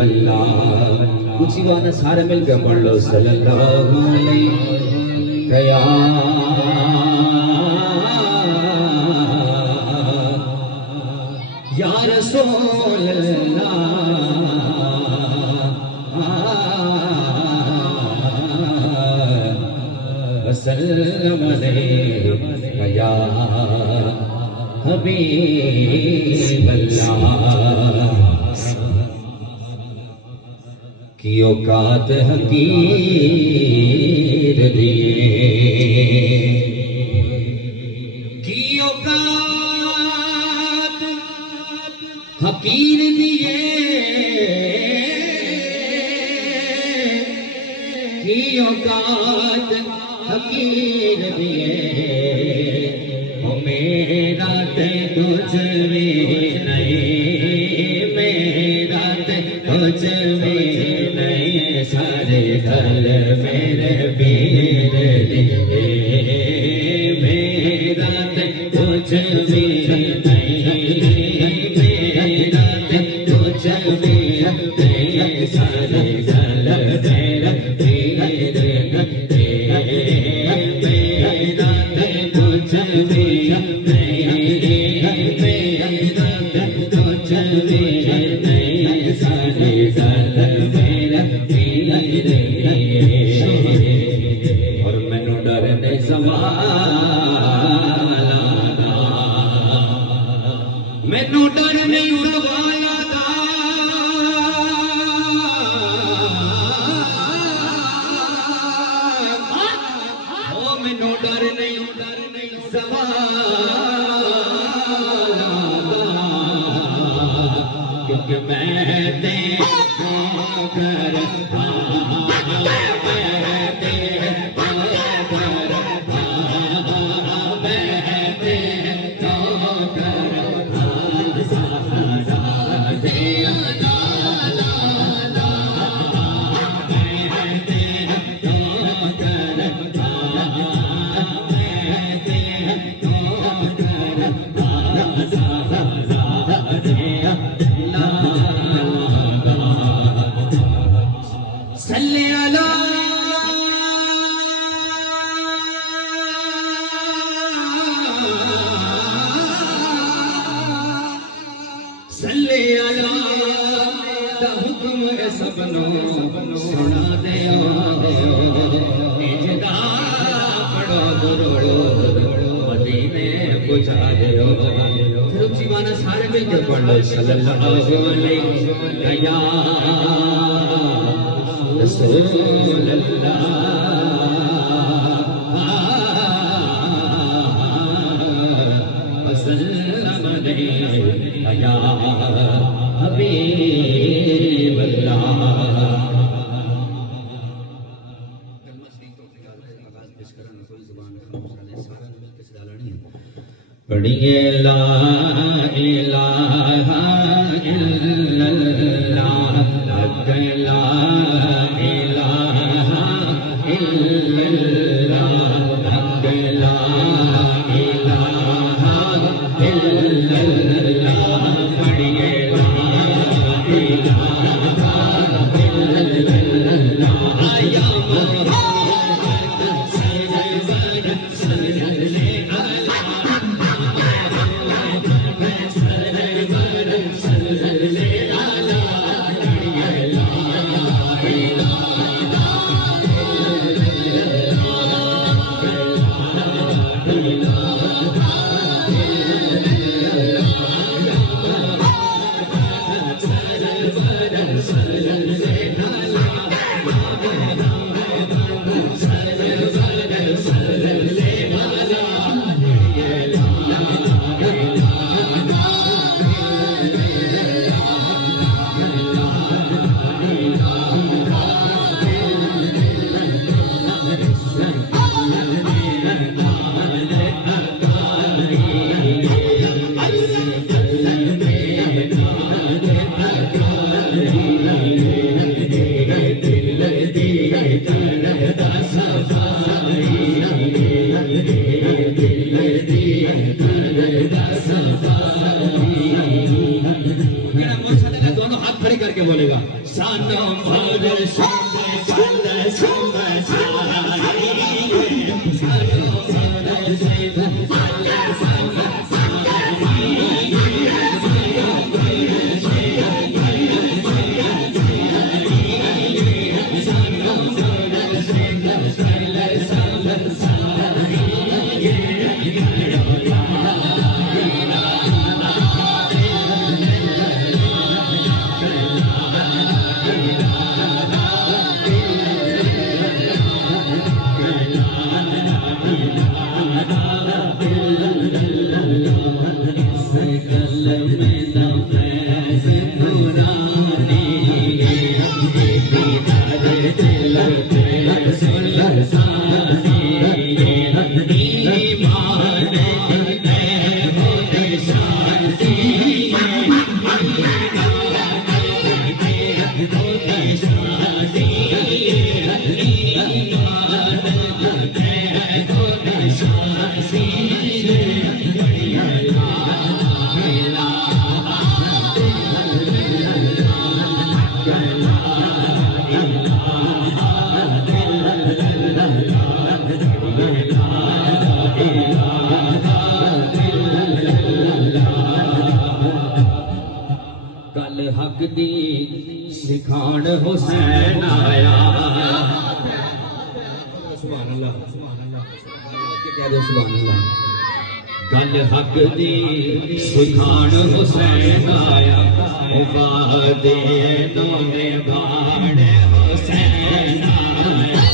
अल्लाह। कुछ गाना सारे मिलकर पढ़ लो। सल्लल्लाहु अलैहि या रसूल अल्लाह वसल्लम अलैहि या हबीब अल्लाह। की औकात हकीर दिए, की औकात हकीर दिए, की औकात हकीर दिए। ओ मेरा ते कुछ भी नहीं, मेरा ते कुछ भी नहीं, सारे गल मेरे पीर दिए। मेरा ते कुछ भी नहीं, मेरा ते कुछ भी नहीं, सारे गल मेरे पीर दिए। मेरा ते कुछ भी नहीं, मेरा ते कुछ भी नहीं, सारे गल मेरे पीर दिए। और मैनू डर नहीं सवाला दा, मैनू डर नहीं सवाला दा। ओ मैनू डर नहीं सवाला दा, क्योंकि मैं ते कर सल्ले अला सल्ले अला दा हुक्म है सबनो सुना दे। इजदा पढ़ो दुरूद मदीने पहुंचा दे। फिर उच्ची गाना सारे मिलकर पढ़ लो। सल्लल्लाहु अलैहि या रसूल अल्लाह वसल्लम अलैहि या हबीब अल्लाह। पढ़िए ला इलाहा इल्लल्लाह, ला इलाहा इल्लल्लाह, ला इलाहा इल्लल्लाह। पढ़िए ला इलाहा इल्लल्लाह, या पड़ेगा। सानो भर संग संग संग कल हक दी सिखाण हुसैन आया। सुभान अल्लाह, कह दो सुभान अल्लाह। कल हक दी सिखाण हुसैन आया, वादे नोने भाड़े हुसैन आया।